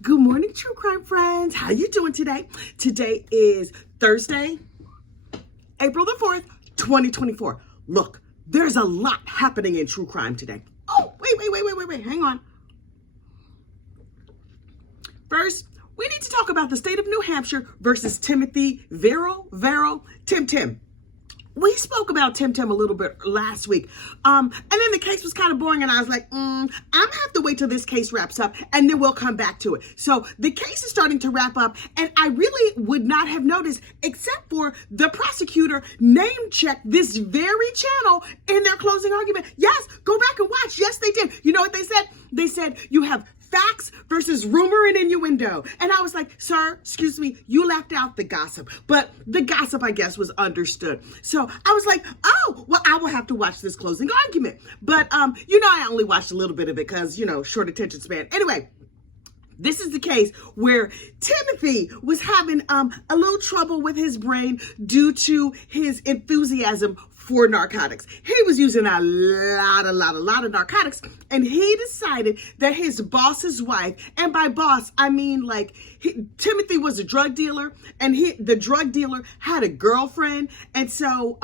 Good morning, true crime friends. How you doing today? Today is Thursday, April the 4th, 2024. Look, there's a lot happening in true crime today. Oh, wait. Hang on. First, we need to talk about the state of New Hampshire versus Timothy Verrill, Tim. We spoke about Tim a little bit last week. And then the case was kind of boring, and I was like, I'm gonna have to wait till this case wraps up, and then we'll come back to it. So the case is starting to wrap up, and I really would not have noticed, except for the prosecutor name-checked this very channel in their closing argument. Yes, go back and watch. Yes, they did. You know what they said? They said, you have facts versus rumor and innuendo. And I was like, sir, excuse me, you left out the gossip. But the gossip, I guess, was understood. So I was like, oh, well, I will have to watch this closing argument. But, I only watched a little bit of it because, short attention span. Anyway, this is the case where Timothy was having a little trouble with his brain due to his enthusiasm for narcotics. He was using a lot of narcotics, and he decided that his boss's wife, and by boss, I mean Timothy was a drug dealer, and the drug dealer had a girlfriend, and so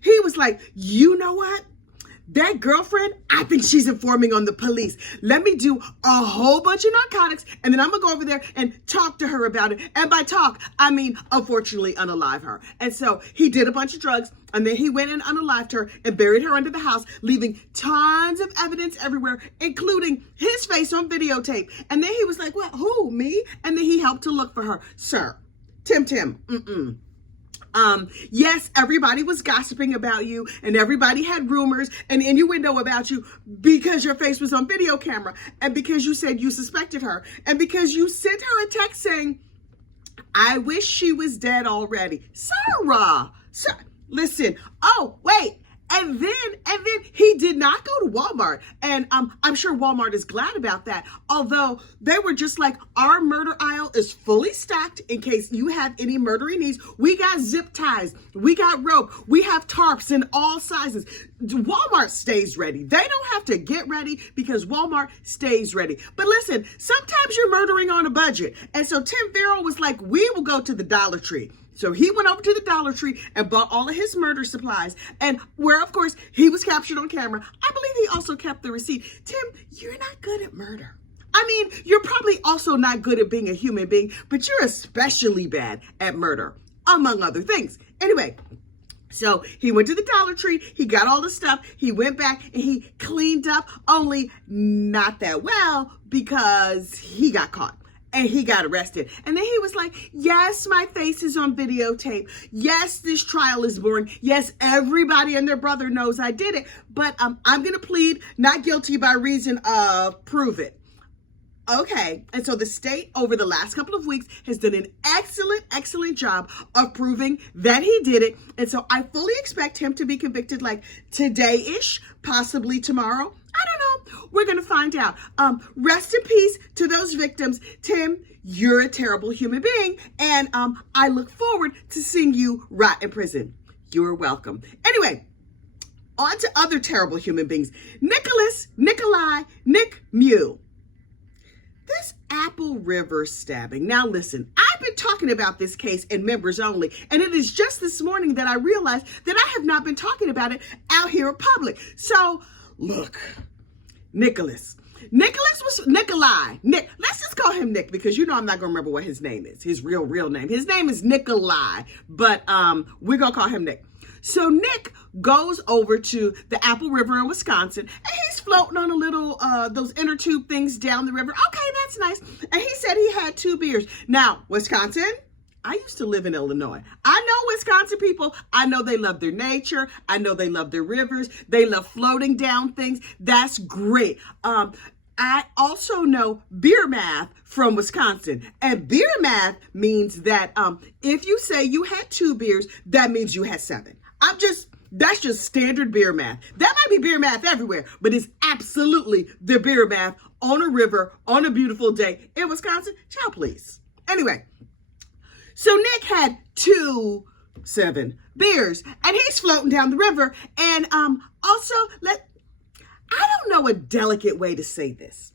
he was like, you know what? That girlfriend, I think she's informing on the police. Let me do a whole bunch of narcotics, and then I'm gonna go over there and talk to her about it. And by talk, I mean, unfortunately, unalive her. And so he did a bunch of drugs, and then he went and unalived her and buried her under the house, leaving tons of evidence everywhere, including his face on videotape. And then he was like, well, who, me? And then he helped to look for her. Sir, Tim, yes, everybody was gossiping about you, and everybody had rumors and innuendo about you because your face was on video camera, and because you said you suspected her, and because you sent her a text saying, I wish she was dead already. Sarah, listen. Oh, wait. And then he did not go to Walmart. And I'm sure Walmart is glad about that. Although they were just like, our murder aisle is fully stocked in case you have any murdering needs. We got zip ties. We got rope. We have tarps in all sizes. Walmart stays ready. They don't have to get ready because Walmart stays ready. But listen, sometimes you're murdering on a budget. And so Tim Verrill was like, we will go to the Dollar Tree. So he went over to the Dollar Tree and bought all of his murder supplies, and where, of course, he was captured on camera. I believe he also kept the receipt. Tim, you're not good at murder. I mean, you're probably also not good at being a human being, but you're especially bad at murder, among other things. Anyway, so he went to the Dollar Tree, he got all the stuff, he went back and he cleaned up, only not that well because he got caught. And he got arrested. And then he was like, yes, my face is on videotape. Yes, this trial is boring. Yes, everybody and their brother knows I did it. But I'm going to plead not guilty by reason of prove it. Okay. And so the state over the last couple of weeks has done an excellent job of proving that he did it. And so I fully expect him to be convicted like today-ish, possibly tomorrow. I don't know. We're going to find out. Rest in peace to those victims. Tim, you're a terrible human being. And I look forward to seeing you rot in prison. You're welcome. Anyway, on to other terrible human beings. Nick Mew. This Apple River stabbing. Now listen, I've been talking about this case in members only, and it is just this morning that I realized that I have not been talking about it out here in public. So, look, Nick, let's just call him Nick because I'm not gonna remember what his name is, his real name. His name is Nikolai, but we're gonna call him Nick. So Nick goes over to the Apple River in Wisconsin, and he's floating on a little, those inner tube things down the river. Okay, that's nice. And he said he had 2 beers. Now, Wisconsin, I used to live in Illinois. I know Wisconsin people. I know they love their nature. I know they love their rivers. They love floating down things. That's great. I also know beer math from Wisconsin, and beer math means that if you say you had 2 beers, that means you had 7. That's just standard beer math. That might be beer math everywhere, but it's absolutely the beer math on a river on a beautiful day in Wisconsin. Child, please. Anyway, so Nick had 7 beers, and he's floating down the river. And also, I don't know a delicate way to say this.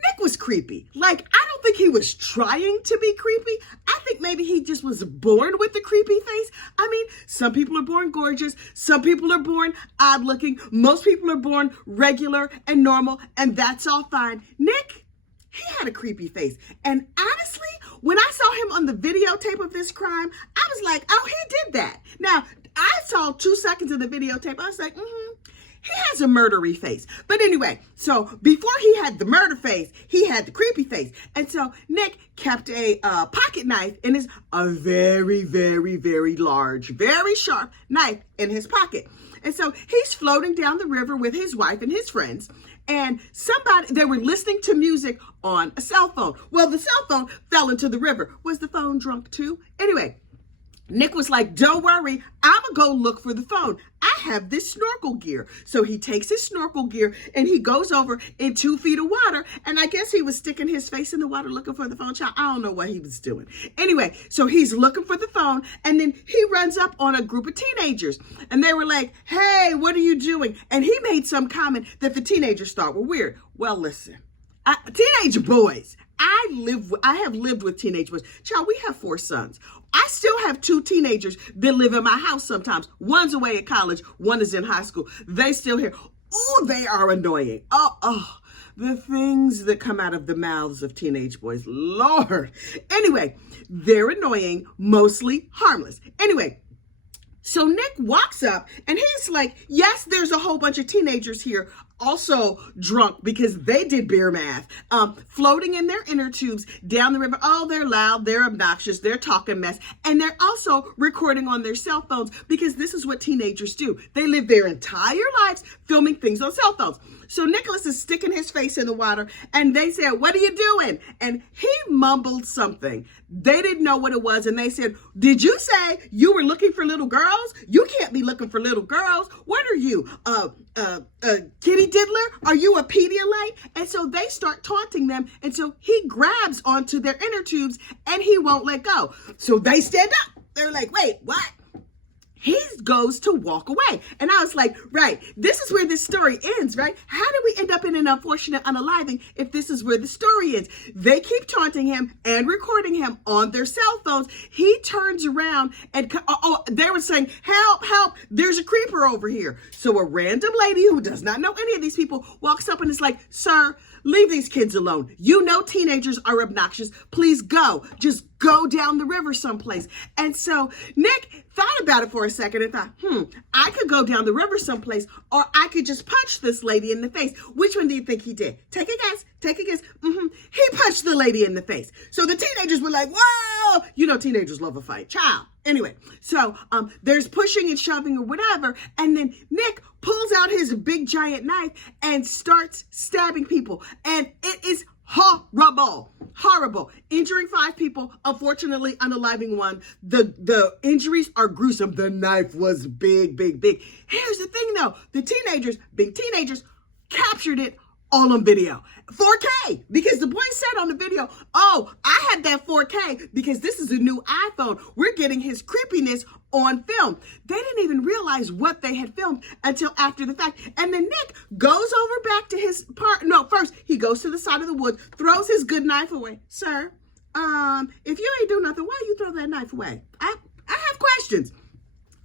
Nick was creepy. Like, I don't think he was trying to be creepy. I think maybe he just was born with the creepy face. I mean, some people are born gorgeous. Some people are born odd looking. Most people are born regular and normal, and that's all fine. Nick, he had a creepy face. And honestly, when I saw him on the videotape of this crime, I was like, oh, he did that. Now, I saw 2 seconds of the videotape. I was like, he has a murdery face. But anyway, so before he had the murder face, he had the creepy face. And so Nick kept a pocket knife in a very, very, very large, very sharp knife in his pocket. And so he's floating down the river with his wife and his friends. And they were listening to music on a cell phone. Well, the cell phone fell into the river. Was the phone drunk too? Anyway, Nick was like, don't worry, I'm going to go look for the phone. I have this snorkel gear. So he takes his snorkel gear and he goes over in 2 feet of water. And I guess he was sticking his face in the water looking for the phone. Child, I don't know what he was doing. Anyway, so he's looking for the phone. And then he runs up on a group of teenagers. And they were like, hey, what are you doing? And he made some comment that the teenagers thought were weird. Well, listen, teenage boys. I have lived with teenage boys. Child, we have 4 sons. I still have 2 teenagers that live in my house sometimes. One's away at college. One is in high school. They still here. Oh, they are annoying. Oh, the things that come out of the mouths of teenage boys. Lord. Anyway, they're annoying, mostly harmless. Anyway, so Nick walks up and he's like, yes, there's a whole bunch of teenagers here also drunk because they did beer math, floating in their inner tubes down the river. Oh, they're loud, they're obnoxious, they're talking mess. And they're also recording on their cell phones because this is what teenagers do. They live their entire lives filming things on cell phones. So Nicholas is sticking his face in the water and they said, what are you doing? And he mumbled something. They didn't know what it was. And they said, did you say you were looking for little girls? You can't be looking for little girls. What are you? Kitty Diddler? Are you a Pedialyte? And so they start taunting them. And so he grabs onto their inner tubes and he won't let go. So they stand up. They're like, wait, what? He goes to walk away. And I was like, right, this is where this story ends, right? How do we end up in an unfortunate unaliving if this is where the story ends? They keep taunting him and recording him on their cell phones. He turns around and they were saying, help, help, there's a creeper over here. So a random lady who does not know any of these people walks up and is like, sir, leave these kids alone. You know teenagers are obnoxious. Please go. Just go down the river someplace. And so Nick thought about it for a second and thought, I could go down the river someplace or I could just punch this lady in the face. Which one do you think he did? Take a guess. Take a guess. He punched the lady in the face. So the teenagers were like, whoa, you know, teenagers love a fight. Child. Anyway, so there's pushing and shoving or whatever. And then Nick pulls out his big giant knife and starts stabbing people. And it is horrible, horrible. Injuring 5 people, unfortunately unaliving 1. The injuries are gruesome. The knife was big, big, big. Here's the thing though, the teenagers, being teenagers, captured it all on video. 4K, because the boy said on the video, oh, I had that 4K because this is a new iPhone. We're getting his creepiness on film. They didn't even realize what they had filmed until after the fact. And then Nick goes over back to his part. No, first he goes to the side of the woods, throws his good knife away. Sir, if you ain't do nothing, why you throw that knife away? I have questions.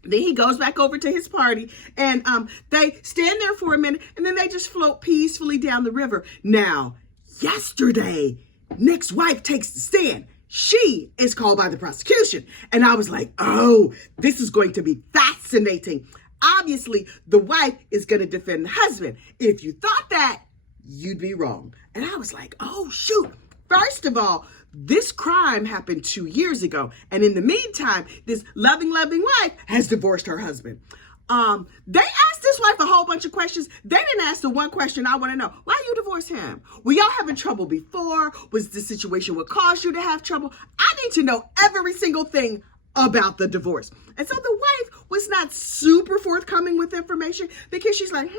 Then he goes back over to his party and they stand there for a minute and then they just float peacefully down the river. Now, yesterday, Nick's wife takes the stand. She is called by the prosecution. And I was like, oh, this is going to be fascinating. Obviously, the wife is going to defend the husband. If you thought that, you'd be wrong. And I was like, oh, shoot. First of all, this crime happened 2 years ago. And in the meantime, this loving wife has divorced her husband. They asked this wife a whole bunch of questions. They didn't ask the one question I want to know. Why you divorce him? Were y'all having trouble before? Was the situation what caused you to have trouble? I need to know every single thing about the divorce. And so the wife was not super forthcoming with information because she's like,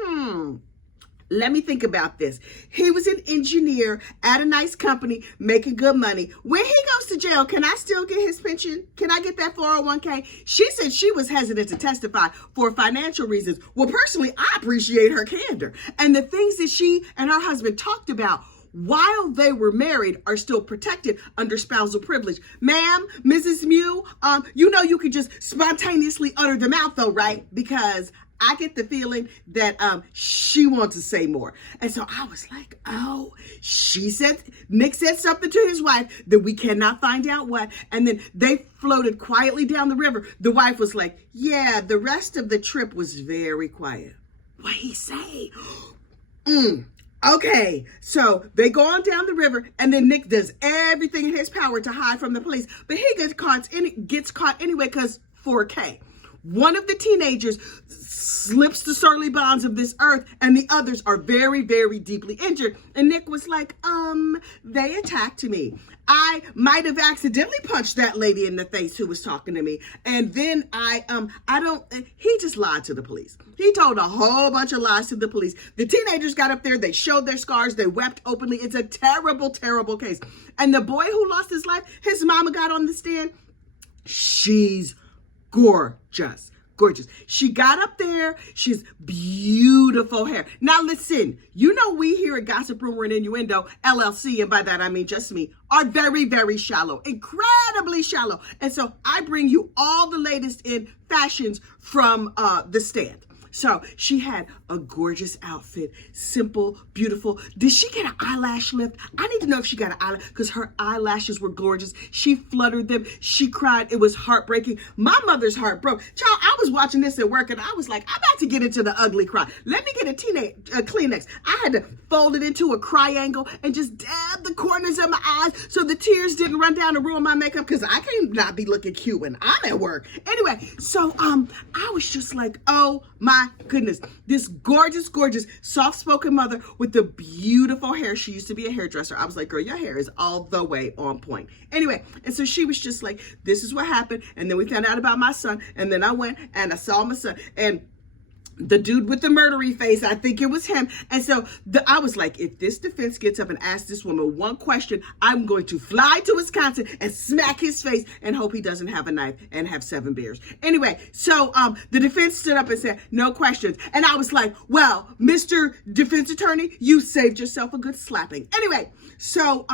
let me think about this. He was an engineer at a nice company making good money. When he goes to jail, can I still get his pension? Can I get that 401k? She said she was hesitant to testify for financial reasons. Well, personally, I appreciate her candor. And the things that she and her husband talked about while they were married, are still protected under spousal privilege. Ma'am, Mrs. Mew, you know you could just spontaneously utter them out though, right? Because I get the feeling that she wants to say more. And so I was like, oh, Nick said something to his wife that we cannot find out what. And then they floated quietly down the river. The wife was like, yeah, the rest of the trip was very quiet. What he say? Okay, so they go on down the river, and then Nick does everything in his power to hide from the police. But he gets caught anyway because 4K. One of the teenagers slips the surly bonds of this earth, and the others are very, very deeply injured. And Nick was like, they attacked me. I might have accidentally punched that lady in the face who was talking to me. And then he just lied to the police. He told a whole bunch of lies to the police. The teenagers got up there, they showed their scars, they wept openly. It's a terrible, terrible case. And the boy who lost his life, his mama got on the stand. She's gorgeous. She got up there. She's beautiful hair. Now listen, you know we here at Gossip Rumor and Innuendo LLC, and by that I mean just me, are very, very shallow, incredibly shallow. And so I bring you all the latest in fashions from the stand. So she had a gorgeous outfit, simple, beautiful. Did she get an eyelash lift? I need to know if she got an eyelash, because her eyelashes were gorgeous. She fluttered them. She cried. It was heartbreaking. My mother's heart broke. Child, I was watching this at work, and I was like, I'm about to get into the ugly cry. Let me get a Kleenex. I had to fold it into a triangle and just dab the corners of my eyes so the tears didn't run down and ruin my makeup, because I can not be looking cute when I'm at work. Anyway, so I was just like, oh my goodness, this gorgeous, gorgeous, soft-spoken mother with the beautiful hair. She used to be a hairdresser. I was like, girl, your hair is all the way on point. Anyway, and so she was just like, this is what happened. And then we found out about my son. And then I went and I saw my son. And the dude with the murdery face, I think it was him. And so I was like, if this defense gets up and asks this woman one question, I'm going to fly to Wisconsin and smack his face and hope he doesn't have a knife and have 7 beers. Anyway, so the defense stood up and said, no questions. And I was like, well, Mr. Defense Attorney, you saved yourself a good slapping. Anyway, so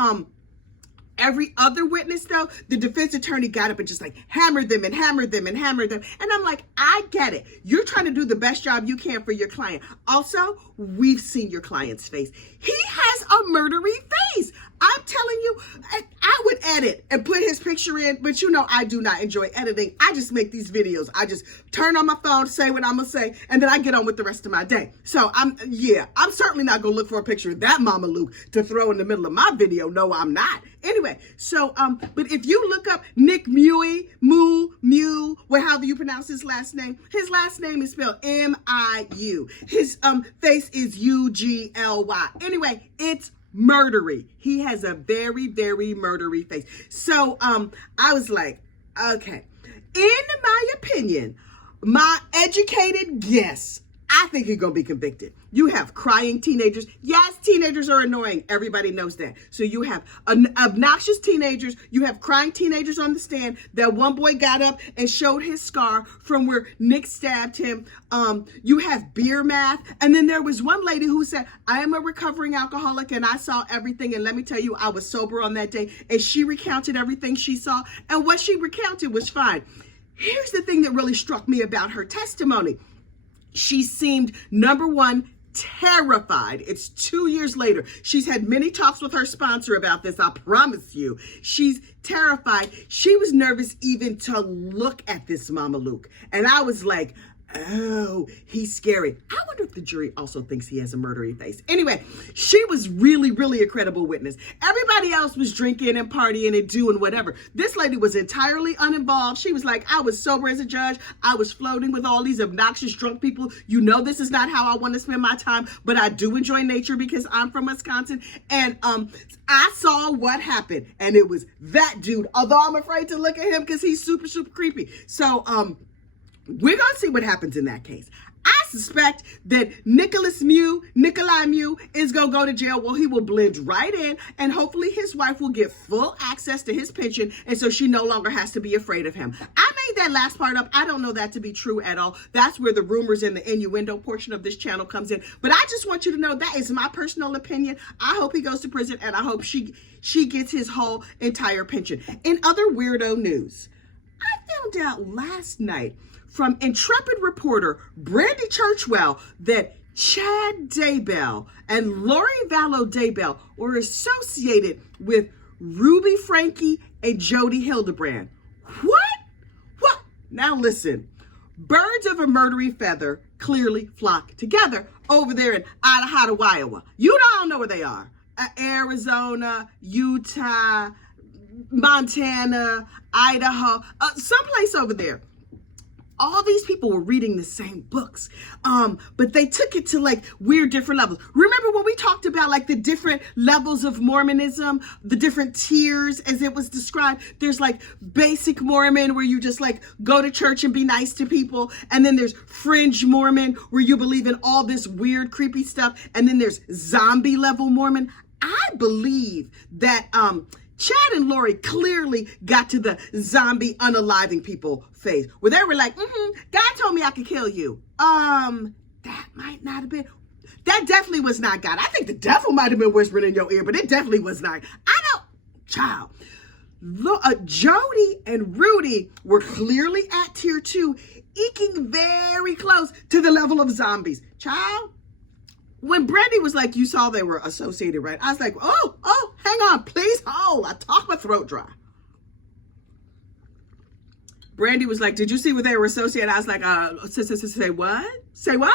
every other witness, though, the defense attorney got up and just like hammered them and hammered them and hammered them. And I'm like, I get it. You're trying to do the best job you can for your client. Also, we've seen your client's face. He has a murdery face. I'm telling you, I would edit and put his picture in, but you know I do not enjoy editing. I just make these videos. I just turn on my phone, say what I'm gonna say, and then I get on with the rest of my day. So I'm certainly not gonna look for a picture of that Mama Luke to throw in the middle of my video. No, I'm not. Anyway, so but if you look up Nick Mew, however you pronounce his last name is spelled M-I-U. His face is U-G-L-Y. Anyway, it's murdery. He has a very, very murdery face. So I was like, okay. In my opinion, my educated guess, I think you're going to be convicted. You have crying teenagers. Yes, teenagers are annoying. Everybody knows that. So you have obnoxious teenagers. You have crying teenagers on the stand. That one boy got up and showed his scar from where Nick stabbed him. You have beer math. And then there was one lady who said, I am a recovering alcoholic and I saw everything. And let me tell you, I was sober on that day. And she recounted everything she saw. And what she recounted was fine. Here's the thing that really struck me about her testimony. She seemed, number one, terrified. It's 2 years later. She's had many talks with her sponsor about this. I promise you. She's terrified. She was nervous even to look at this Mama Luke. And I was like, oh, he's scary. I wonder if the jury also thinks he has a murdery face. Anyway, she was really, really a credible witness. Everybody else was drinking and partying and doing whatever. This lady was entirely uninvolved. She was like, I was sober as a judge. I was floating with all these obnoxious drunk people. You know, this is not how I want to spend my time, but I do enjoy nature because I'm from Wisconsin. And I saw what happened, and it was that dude, although I'm afraid to look at him because he's super, super creepy. So, we're going to see what happens in that case. I suspect that Nikolai Mew is going to go to jail. Well, he will blend right in, and hopefully his wife will get full access to his pension, and so she no longer has to be afraid of him. I made that last part up. I don't know that to be true at all. That's where the rumors and the innuendo portion of this channel comes in. But I just want you to know that is my personal opinion. I hope he goes to prison, and I hope she gets his whole entire pension. In other weirdo news, I found out last night from intrepid reporter Brandy Churchwell that Chad Daybell and Lori Vallow Daybell were associated with Ruby Franke and Jodi Hildebrand. What? Now listen, birds of a murdery feather clearly flock together over there in Idaho, Iowa. You don't know where they are. Arizona, Utah, Montana, Idaho, someplace over there. All these people were reading the same books, but they took it to like weird different levels. Remember when we talked about like the different levels of Mormonism, the different tiers as it was described? There's like basic Mormon where you just like go to church and be nice to people. And then there's fringe Mormon where you believe in all this weird, creepy stuff. And then there's zombie level Mormon. I believe that Chad and Lori clearly got to the zombie unaliving people phase where they were like, God told me I could kill you. That might not have been, that definitely was not God. I think the devil might have been whispering in your ear, but it definitely was not. Child. Jodi and Rudy were clearly at tier 2, eking very close to the level of zombies. Child. When Brandy was like, you saw they were associated, right? I was like, oh, hang on, please hold. I talk my throat dry. Brandy was like, did you see what they were associated? I was like, say what? Say what?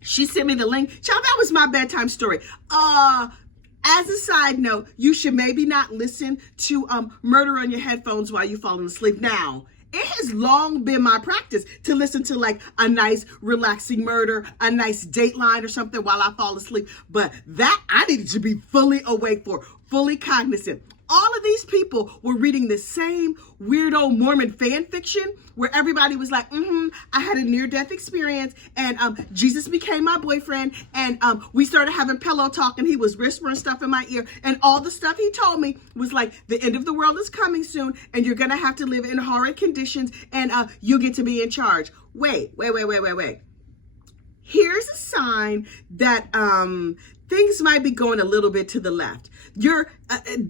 She sent me the link. Child, that was my bedtime story. As a side note, you should maybe not listen to Murder on your headphones while you're falling asleep. Now, it has long been my practice to listen to like a nice relaxing murder, a nice Dateline or something while I fall asleep. But that I needed to be fully awake for, fully cognizant. All of these people were reading the same weirdo Mormon fan fiction where everybody was like, I had a near-death experience and Jesus became my boyfriend and we started having pillow talk and he was whispering stuff in my ear and all the stuff he told me was like, the end of the world is coming soon and you're gonna have to live in horrid conditions and you get to be in charge. Wait. Here's a sign that things might be going a little bit to the left. Your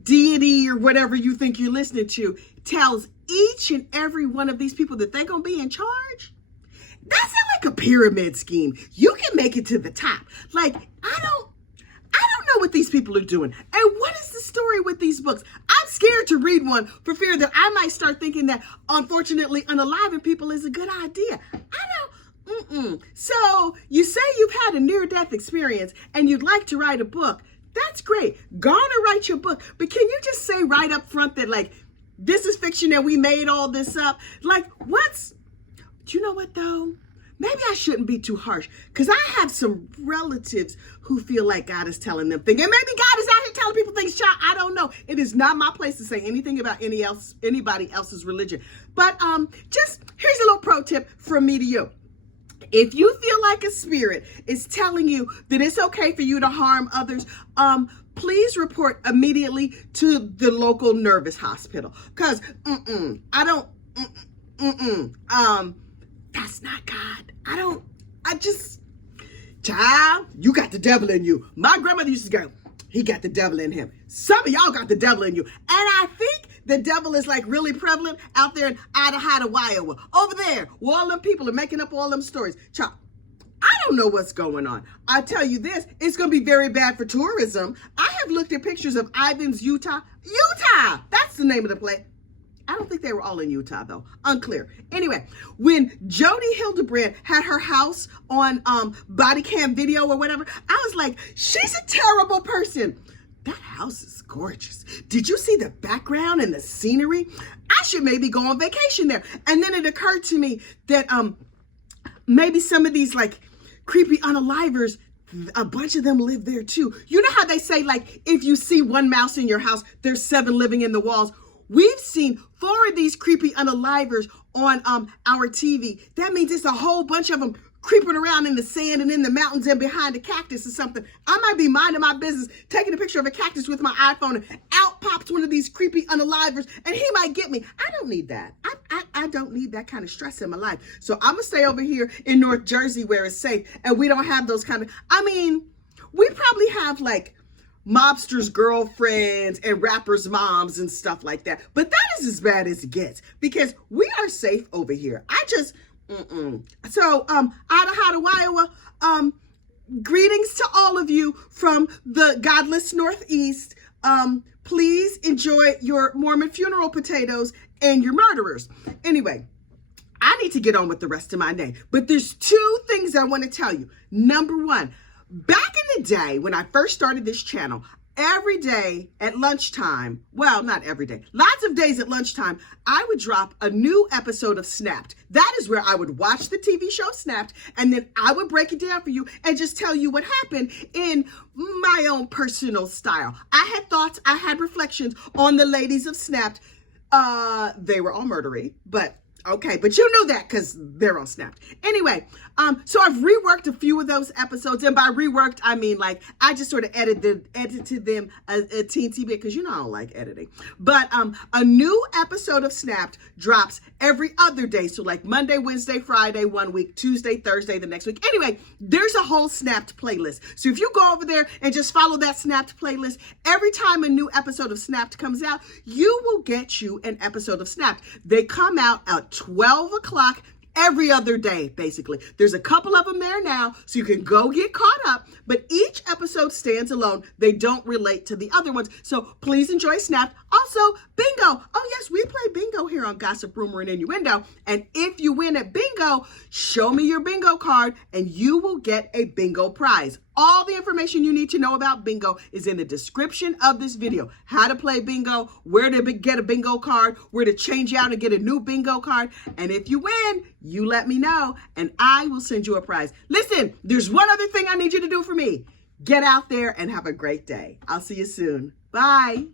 deity or whatever you think you're listening to tells each and every one of these people that they're going to be in charge. That's not like a pyramid scheme. You can make it to the top. Like, I don't know what these people are doing. And what is the story with these books? I'm scared to read one for fear that I might start thinking that unfortunately unaliving people is a good idea. So you say you've had a near-death experience and you'd like to write a book. That's great. Go on and write your book. But can you just say right up front that like, this is fiction and we made all this up? Like, do you know what though? Maybe I shouldn't be too harsh because I have some relatives who feel like God is telling them things. And maybe God is out here telling people things, child. I don't know. It is not my place to say anything about anybody else's religion. But just here's a little pro tip from me to you. If you feel like a spirit is telling you that it's okay for you to harm others, please report immediately to the local nervous hospital. Because, that's not God. Child, you got the devil in you. My grandmother used to go, he got the devil in him. Some of y'all got the devil in you. And I think the devil is like really prevalent out there in Idaho, Iowa. Over there, where all them people are making up all them stories. Child, I don't know what's going on. I tell you this, it's going to be very bad for tourism. I have looked at pictures of Ivins, Utah. Utah! That's the name of the place. I don't think they were all in Utah, though. Unclear. Anyway, when Jodi Hildebrand had her house on body cam video or whatever, I was like, she's a terrible person. That house is gorgeous. Did you see the background and the scenery? I should maybe go on vacation there. And then it occurred to me that maybe some of these like creepy unalivers, a bunch of them live there too. You know how they say like, if you see one mouse in your house, there's 7 living in the walls. We've seen 4 of these creepy unalivers on our TV. That means it's a whole bunch of them creeping around in the sand and in the mountains and behind a cactus or something. I might be minding my business, taking a picture of a cactus with my iPhone, and out pops one of these creepy unalivers, and he might get me. I don't need that. I don't need that kind of stress in my life. So I'm gonna stay over here in North Jersey where it's safe, and we don't have those kind of, I mean, we probably have like mobsters' girlfriends and rappers' moms and stuff like that. But that is as bad as it gets because we are safe over here. So, Idaho, Iowa, greetings to all of you from the godless Northeast. Please enjoy your Mormon funeral potatoes and your murderers. Anyway, I need to get on with the rest of my day, but there's two things I want to tell you. Number one, back in the day when I first started this channel, every day at lunchtime, well, not every day, lots of days at lunchtime, I would drop a new episode of Snapped. That is where I would watch the TV show Snapped, and then I would break it down for you and just tell you what happened in my own personal style. I had thoughts, I had reflections on the ladies of Snapped. They were all murdery, but okay, but you knew that because they're all Snapped. Anyway, so I've reworked a few of those episodes, and by reworked, I mean like I just sort of edited them a teensy bit because you know I don't like editing. But a new episode of Snapped drops every other day, so like Monday, Wednesday, Friday, 1 week, Tuesday, Thursday, the next week. Anyway, there's a whole Snapped playlist. So if you go over there and just follow that Snapped playlist, every time a new episode of Snapped comes out, you will get you an episode of Snapped. They come out at 12 o'clock every other day, basically. There's a couple of them there now, so you can go get caught up, but each episode stands alone. They don't relate to the other ones, so please enjoy Snapped. Also, bingo. Oh yes, we play bingo here on Gossip, Rumor, and Innuendo, and if you win at bingo, show me your bingo card, and you will get a bingo prize. All the information you need to know about bingo is in the description of this video. How to play bingo, where to get a bingo card, where to change out and get a new bingo card. And if you win, you let me know and I will send you a prize. Listen, there's one other thing I need you to do for me. Get out there and have a great day. I'll see you soon. Bye.